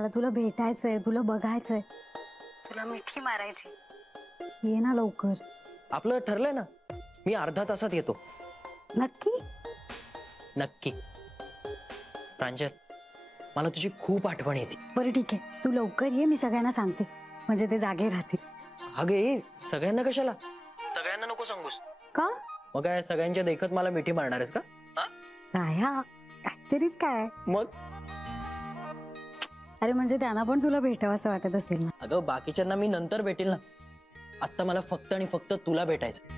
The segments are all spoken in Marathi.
मला तुला भेटायचंय, तुला बघायचंय, तुला मिठी मारायची. ये ना लवकर. आपलं ठरलंय ना, मी अर्धा तासात येतो. नक्की? नक्की. प्रांजल, मला तुझी खूप आठवण येते. बरं ठीक आहे, तू लवकर ये, मी सगळ्यांना सांगते म्हणजे ते जागे राहतील. अगे सगळ्यांना कशाला? सगळ्यांना नको सांगूस. का? मग काय सगळ्यांच्या देखत मला मिठी मारणार आहेस का? राया काहीतरीच काय मग? अरे म्हणजे त्यांना पण तुला भेटावं असं वाटत असेल ना. अगं बाकीच्यांना मी नंतर भेटेल ना, आता मला फक्त आणि फक्त तुला भेटायचं.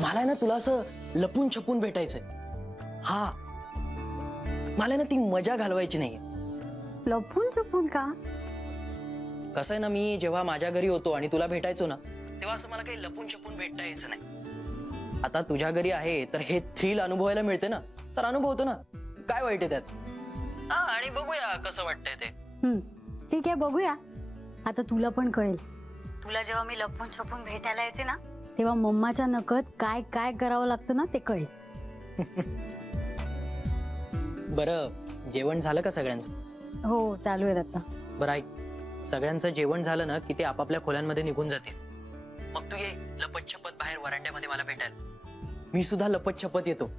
मला ना तुला असं लपून छपून भेटायचंय. हा, मला ना ती मजा घालवायची नाहीये. लपून छपून का? कसं आहे ना, मी जेव्हा माझ्या घरी होतो आणि तुला भेटायचो ना, तेव्हा असं मला काही लपून छपून भेटता यायचं नाही. आता तुझ्या घरी आहे तर हे थ्रिल अनुभवायला मिळते ना, तर अनुभवतो ना, काय वाईट आहे त्यात. हा, आणि बघूया कसं वाटतंय ते. ठीक आहे, बघूया. आता तुला पण कळेल. तुला जेव्हा मी लपून छपून भेटायला यायचे ना, तेव्हा मम्माच्या नकळत काय काय करावं लागतं ना ते कळेल. बरं, जेवण झालं का सगळ्यांचं? हो, चालू आहे आता. बरं ऐक, सगळ्यांचं जेवण झालं ना की ते आपापल्या खोल्यांमध्ये निघून जातील. मग तू ये लपत छपत बाहेर वरांड्यामध्ये मला भेटायला. मी सुद्धा लपत छपत येतो.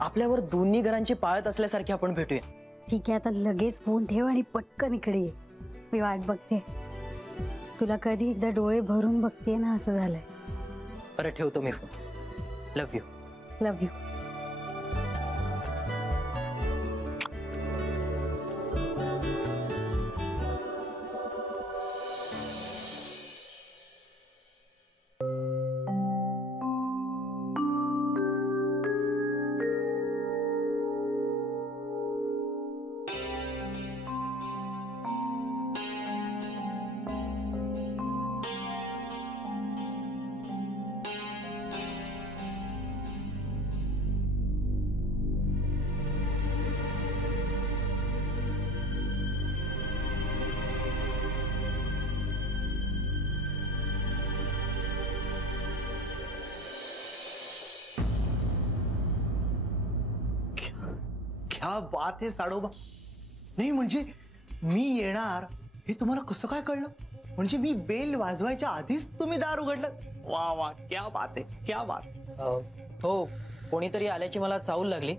आपल्यावर दोन्ही घरांची पाळत असल्यासारखी आपण भेटूया. ठीक आहे, आता लगेच फोन ठेव आणि पटकन इकडे ये. मी वाट बघते. तुला कधी एकदा डोळे भरून बघते ना, असं झालंय. बरं ठेवतो मी phone. Love you. Love you. क्या बात है साडोबा. नाही म्हणजे मी येणार हे तुम्हाला कसं काय कळलं? म्हणजे मी बेल वाजवायच्या आधीच तुम्ही दार उघडलं. वा वा, क्या बात है, क्या बात. हो, कोणीतरी आल्याची मला चावल लागली.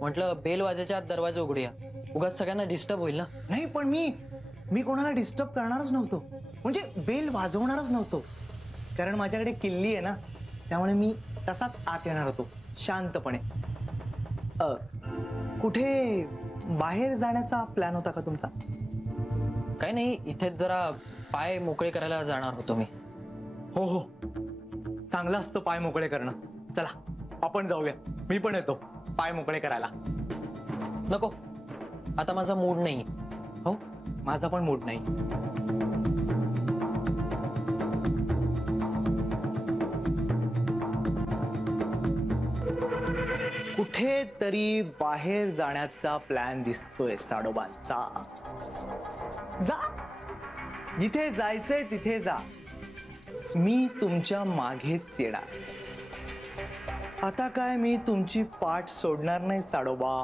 म्हटलं बेल वाजायच्या आत दरवाजा उघडूया, उगाच सगळ्यांना डिस्टर्ब होईल ना. नाही पण मी कोणाला डिस्टर्ब करणारच नव्हतो, म्हणजे बेल वाजवणारच नव्हतो. कारण माझ्याकडे किल्ली आहे ना, त्यामुळे मी तसाच आत येणार होतो शांतपणे. कुठे बाहेर जाण्याचा प्लॅन होता का तुमचा? काही नाही, इथेच जरा पाय मोकळे करायला जाणार होतो मी. हो हो, चांगलं असतं पाय मोकळे करणं. चला आपण जाऊया, मी पण येतो पाय मोकळे करायला. नको, आता माझा मूड नाही. हो, माझा पण मूड नाही. कुठेतरी बाहेर जाण्याचा प्लॅन दिसतोय साडोबांचा. जा, जिथे जायचंय तिथे जा, मी तुमच्या मागेच येणार. आता काय मी तुमची पाठ सोडणार नाही साडोबा.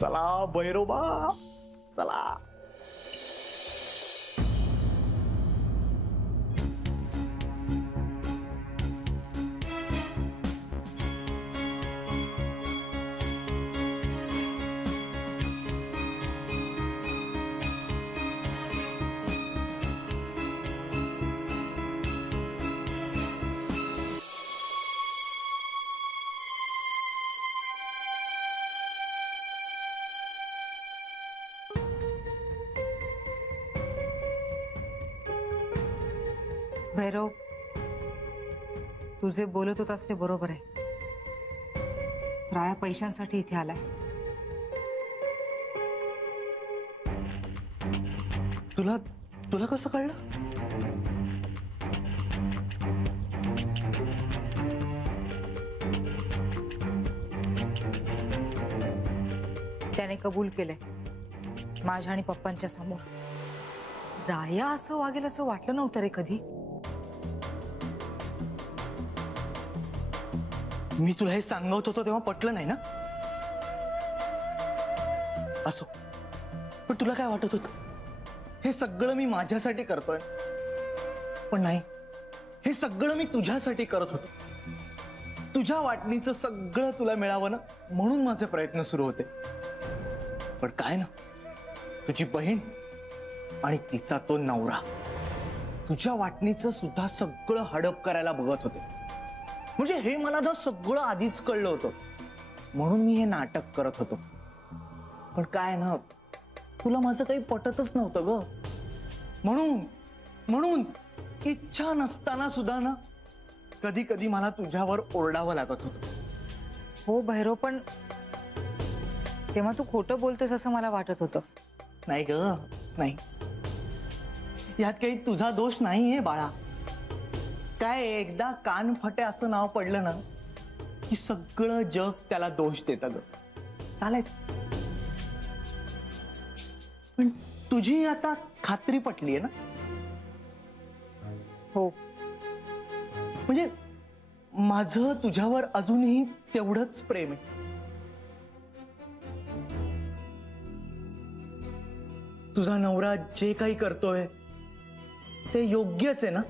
चला भैरोबा, चला. भैरव, तुझे बोलत होतास ते बरोबर आहे. राया पैशांसाठी इथे आलाय. तुला तुला कसं कळलं? त्याने कबूल केलंय माझ्या आणि पप्पांच्या समोर. राया असं वागेल असं वाटलं नव्हतं रे कधी. मी तुला हे सांगत होतो तेव्हा पटलं नाही ना? असो, पण तुला काय वाटत होतं हे सगळं मी माझ्यासाठी करतोय? पण नाही, हे सगळं मी तुझ्यासाठी करत होतो. तुझ्या वाटणीचं सगळं तुला मिळावं ना म्हणून माझे प्रयत्न सुरू होते. पण काय ना, तुझी बहीण आणि तिचा तो नवरा तुझ्या वाटणीचं सुद्धा सगळं हडप करायला बघत होते. म्हणजे हे मला ना सगळं आधीच कळलं होतं, म्हणून मी हे नाटक करत होतो. पण काय ना, तुला माझं काही पटतच नव्हतं ग. म्हणून इच्छा नसताना सुद्धा ना कधी कधी मला तुझ्यावर ओरडावं लागत होतं. हो भैरव, पण तेव्हा तू खोटं बोलतोस असं मला वाटत होतं. नाही ग, नाही, यात काही तुझा दोष नाहीये बाळा. काय एकदा कान फटे असं नाव पडलं ना की सगळं जग त्याला दोष देतं ग. चालायच. पण तुझी आता खात्री पटलीये ना? हो, म्हणजे माझं तुझ्यावर अजूनही तेवढंच प्रेम आहे. तुझा नवरा जे काही करतोय ते योग्यच आहे ना?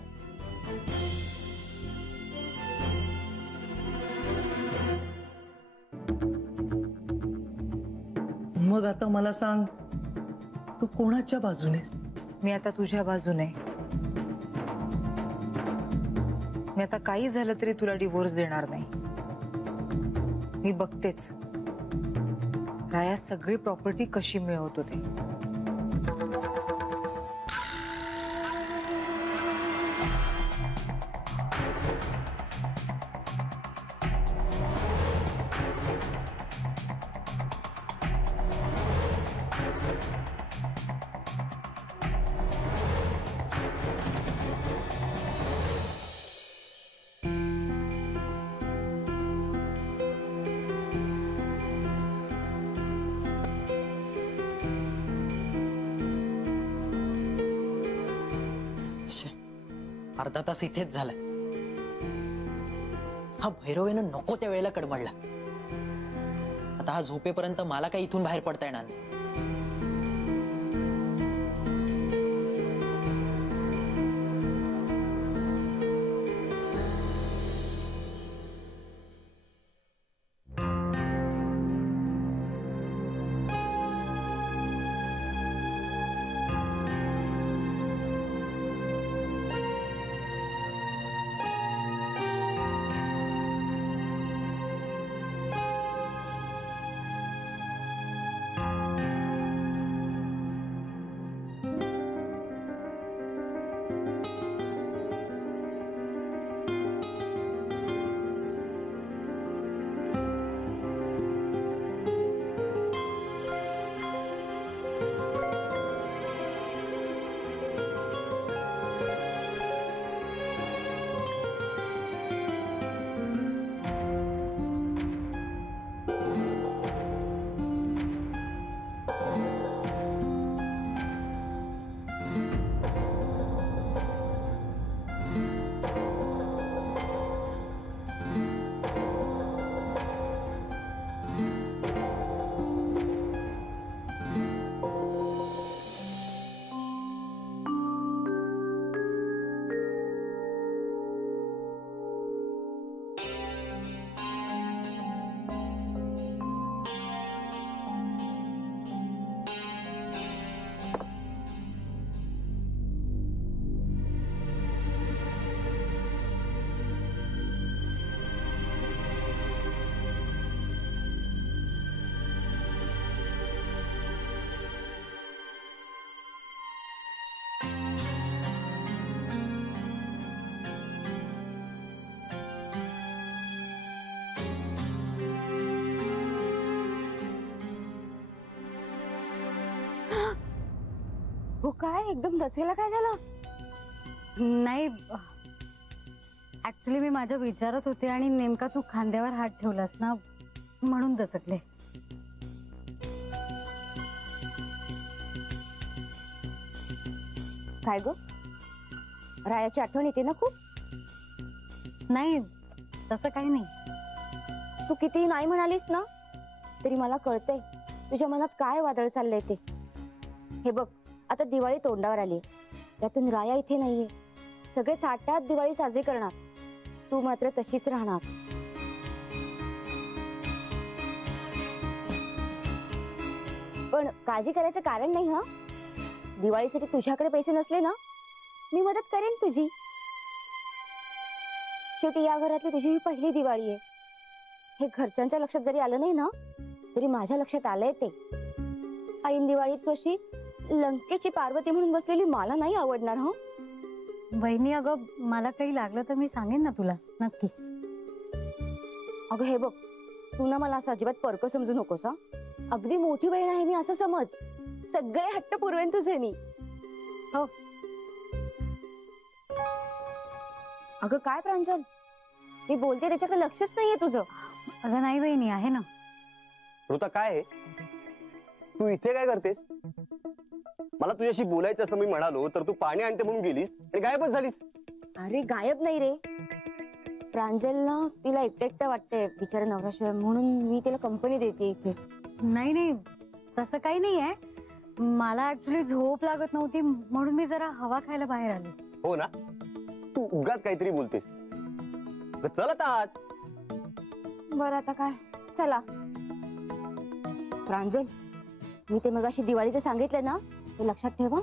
मग आता मला सांग, तू कोणाच्या बाजूने? मी आता तुझ्या बाजूने. मी आता काही झालं तरी तुला डिवोर्स देणार नाही. मी बघतेच राया सगळी प्रॉपर्टी कशी मिळवत होते. अर्धा तास इथेच झालाय. हा भैरवेनं नको त्या वेळेला कडमडला. आता हा झोपेपर्यंत मला काही इथून बाहेर पडता येणार नाही. हो काय एकदम दचेला काय झालं? नाही, ऍक्च्युली मी माझ्या विचारात होते आणि नेमका तू खांद्यावर हात ठेवलास ना म्हणून दचकले. काय ग, रायाची आठवण येते ना खूप? नाही, तसं काही नाही. तू कितीही नाही म्हणालीस ना तरी मला कळतंय तुझ्या मनात काय वादळ चाललंय ते. हे बघ, आता दिवाळी तोंडावर आली, त्यातून राया इथे नाहीये. सगळे थाटात दिवाळी साजरी करणार, तू मात्र तशीच राहणार. पण काळजी करायचं कारण नाही हा. दिवाळीसाठी तुझ्याकडे पैसे नसले ना, मी मदत करेन तुझी. शेवटी या घरातली तुझी ही पहिली दिवाळी आहे. हे घरच्यांच्या लक्षात जरी आलं नाही ना, तरी माझ्या लक्षात आलंय ते. ऐन दिवाळीत तू अशी लंकेची पार्वती म्हणून बसलेली मला नाही आवडणार. हो वहिनी, अगं मला काही लागलं तर मी सांगेन ना तुला, नक्की. अगं हे बघ, तू ना मला असं अजिबात परक समजू नकोस हा. अगदी मोठी बहीण आहे मी असं समज. सगळे हट्ट पुरवेन तुझे मी. हो. अगं काय प्रांजल, मी बोलते त्याच्याकडे लक्षच नाहीये तुझं. अगं नाही वहिनी, आहे ना. ऋता, काय आहे? तू इथे काय करतेस? मला तुझ्याशी बोलायचं असं मी म्हणालो तर तू पाणी आणते म्हणून गेलीस आणि गायबच झालीस. अरे गायब नाही रे, प्रांजल ना तिला एकटं एकटं वाटतंय बिचारा नवऱ्याशिवाय, म्हणून मी तिला कंपनी देते इथे. नाही नाही, तसं काही नाही आहे. मला ऍक्च्युली झोप लागत नव्हती म्हणून मी जरा हवा खायला बाहेर आले. हो ना, तू उगाच काहीतरी बोलतेस. चल आता आत. बरं आता काय, चला. प्रांजल, मी ते मगाशी दिवाळीचं सांगितलं ना, ते लक्षात ठेवा.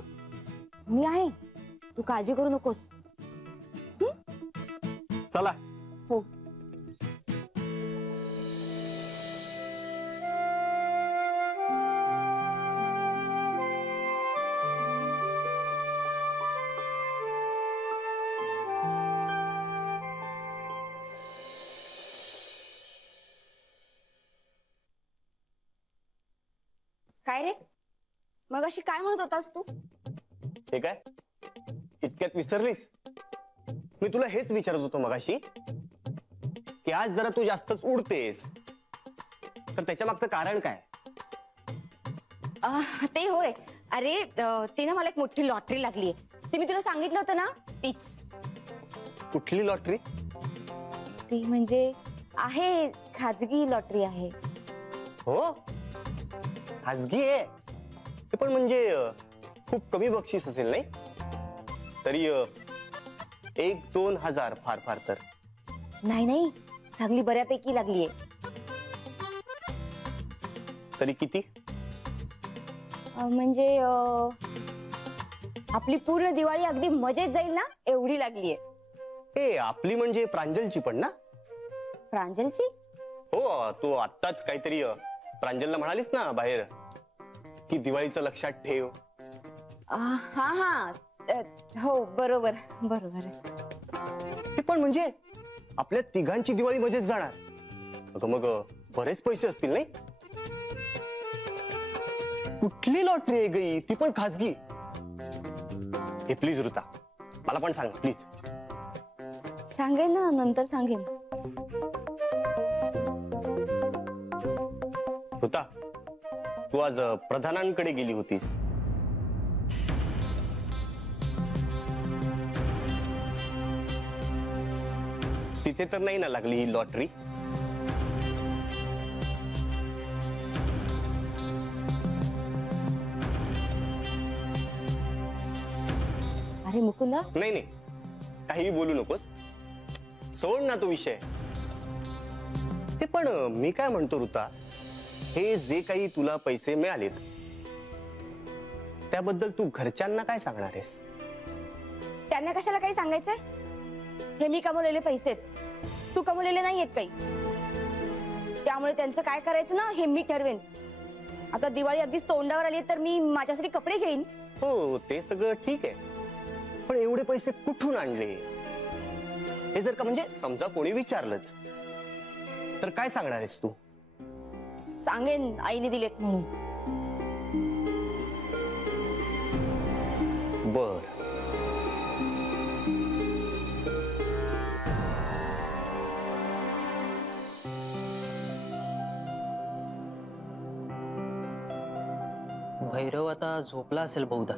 मी आहे, तू काळजी करू नकोस. चला. हो. काय रे, मगाशी काय म्हणत होतास तू? हे काय, इतक्यात विसरलीस? मी तुला हेच विचारत होतो मगाशी की आज जरा तू जास्तच उडतेस, तर त्याच्या मागचं कारण काय? ते होय, अरे ते ना मला एक मोठी लॉटरी लागलीये. ते मी तुला सांगितलं होतं ना, तीच. कुठली लॉटरी? ती म्हणजे आहे, खाजगी लॉटरी आहे. हो, खाजगी आहे. ते पण म्हणजे खूप कमी बक्षीस असेल नाही? तरी 1-2 हजार फार फार तर. नाही नाही, चांगली बऱ्यापैकी लागलीये. तरी किती? म्हणजे आपली पूर्ण दिवाळी अगदी मजेत जाईल ना, एवढी लागलीये. हे आपली म्हणजे प्रांजलची पण ना? प्रांजलची? हो, तू आत्ताच काहीतरी प्रांजलला म्हणालीस ना बाहेर की दिवाळीचं लक्षात ठेव. हा हा, हो बरोबर बरोबर. हे पण म्हणजे आपल्या तिघांची दिवाळी मजेत जाणार. अगं मग बरेच पैसे असतील नाही? कुठली लॉटरी आहे गई, ती पण खाजगी? हे प्लीज ऋता, मला पण सांग प्लीज. सांगेन ना, नंतर सांगेन. ऋता, तू आज प्रधानांकडे गेली होतीस. तिथे तर नाही ना लागली ही लॉटरी? अरे मुकुंदा, नाही नाही, काही बोलू नकोस, सोड ना तो विषय. ते पण मी काय म्हणतो ऋता, हे जे काही तुला पैसे मिळालेत त्याबद्दल तू घरच्यांना काय सांगणार आहेस? त्यांना कशाला काही सांगायचंय? हे मी कमवलेले पैसे आहेत, तू कमवलेले नाहीयेत काही. त्यामुळे त्यांचं काय करायचं ना, हे मी ठरवेन. आता दिवाळी अगदीच तोंडावर आली तर मी माझ्यासाठी कपडे घेईन. हो, ते सगळं ठीक आहे, पण एवढे पैसे कुठून आणले हे जर का म्हणजे समजा कोणी विचारलंच तर काय सांगणार आहेस तू? सांगेन आईने दिलेत म्हणून. बर. भैरव आता झोपला असेल बहुधा.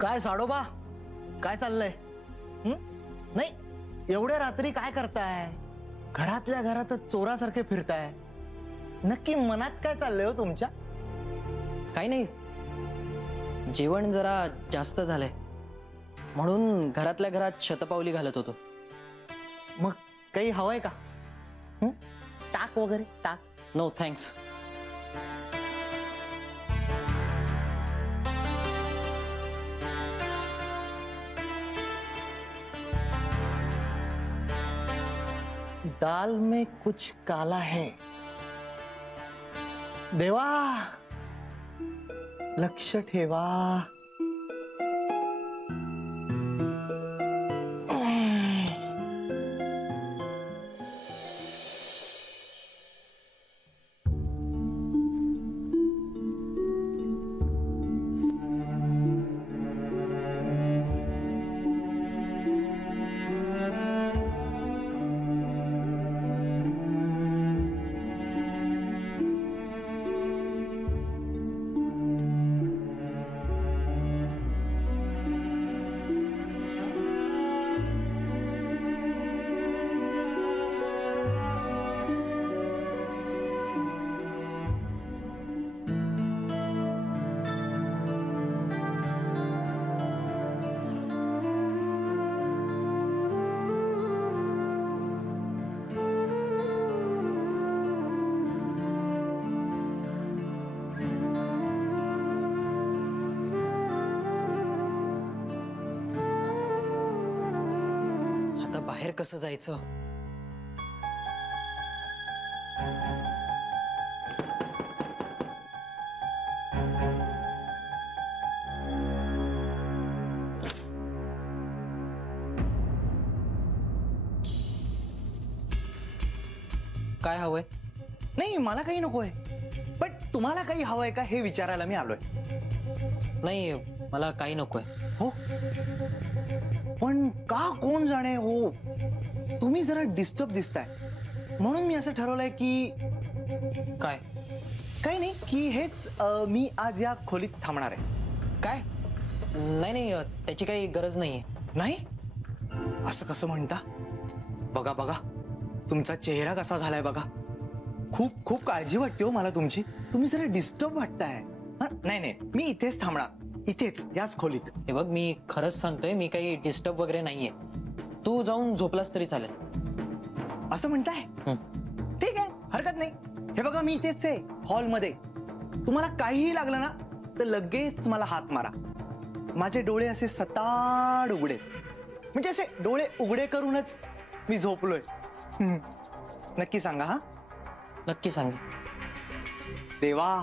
काय साडोबा, काय चाललंय? नाही, एवढ्या रात्री काय करताय? घरातल्या घरातच चोरासारखे फिरताय. नक्की मनात काय चाललंय हो तुमच्या? काही नाही, जेवण जरा जास्त झालंय म्हणून घरातल्या घरात शतपावली घालत होतो. मग काही हवंय का? ताक वगैरे, ताक? No thanks. दाल में कुछ काला है. देवा, लक्ष ठेवा. बाहेर कसं जायचं? काय हवंय? नाही, मला काही नकोय, पण तुम्हाला काही हवंय का हे विचारायला मी आलोय. नाही, मला काही नकोय. हो, पण का कोण जाणे हो, तुम्ही जरा डिस्टर्ब दिसताय म्हणून मी असं ठरवलंय की काय? काही नाही, की हेच मी आज या खोलीत थांबणार आहे. काय? नाही नाही, त्याची काही गरज नाहीये. नाही, असं कसं म्हणता? बघा बघा, तुमचा चेहरा कसा झालाय बघा. खूप खूप काळजी वाटते हो मला तुमची. तुम्ही जरा डिस्टर्ब वाटताय. नाही नाही, मी इथेच थांबणार, इथेच याच खोलीत. हे बघ, मी खरंच सांगतोय, मी काही डिस्टर्ब वगैरे नाहीये. तू जाऊन झोपलास तरी चालेल. असं म्हणताय? ठीक आहे, हरकत नाही. हे बघा, मी इथेच आहे हॉलमध्ये. तुम्हाला काहीही लागलं ना तर लगेच मला हात मारा. माझे डोळे असे सताड उघडे, म्हणजे असे डोळे उघडे करूनच मी झोपलोय. नक्की सांगा. हा, नक्की सांग. देवा,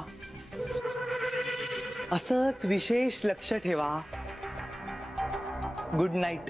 असंच विशेष लक्ष ठेवा. Good night.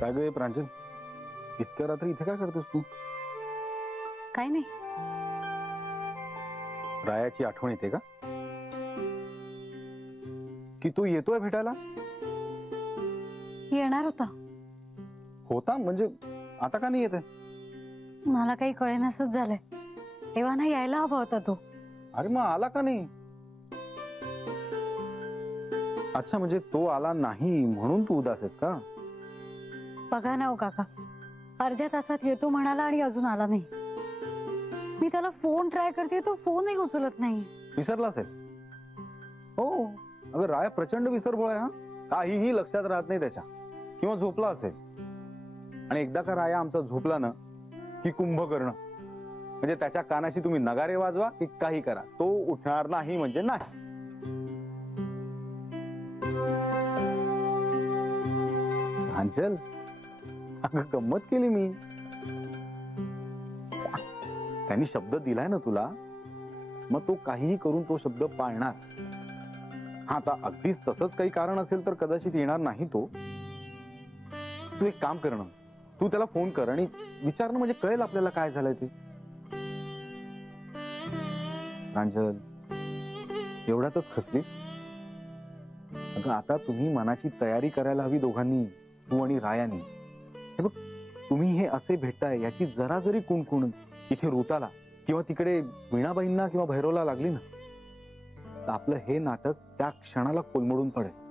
काय गे प्रांजल, इतक्या रात्री इथे काय करतेस तू? काय नाही. रायाची आठवण येते का? की तू येतोय भेटायला? येणार होता म्हणजे आता का नाही येते? मला काही कळेनासच झालंय. तेव्हा ना यायला हवा होता तो. अरे मग आला का नाही? अच्छा, म्हणजे तो आला नाही म्हणून तू उदास आहेस का? बघा ना हो काका, अर्ध्या तासात येतो म्हणाला आणि अजून आला नाही. मी त्याला फोन ट्राय करते, तो फोनही उचलत नाही. विसरला असेल. हो, अगं राय प्रचंड विसरभोळा आहे. हा, काहीही लक्षात राहत नाही त्याच्या. किंवा झोपला असेल. आणि एकदा का राया आमचा झोपला ना की कुंभकर्ण, म्हणजे त्याच्या कानाशी तुम्ही नगारे वाजवा की काही करा, तो उठणार नाही म्हणजे नाही. प्रांजल, अगं गंमत केली मी. त्यांनी शब्द दिलाय ना तुला, मग तो काहीही करून तो शब्द पाळणार. आता अगदीच तसंच काही कारण असेल तर कदाचित येणार नाही तो. तू एक काम कर ना, तू त्याला फोन कर आणि विचार ना, म्हणजे कळेल आपल्याला काय झालंय ते. प्रांजल, एवढ्यातच खचली? अगं आता तुम्ही मनाची तयारी करायला हवी दोघांनी, तू आणि रायानी. हे बघ, तुम्ही हे असे भेटताय याची जरा जरी कुणकुण इथे ऋताला किंवा तिकडे वीणाबाईंना किंवा भैरवला लागली ना, तर आपलं हे नाटक त्या क्षणाला कोलमडून पडेल.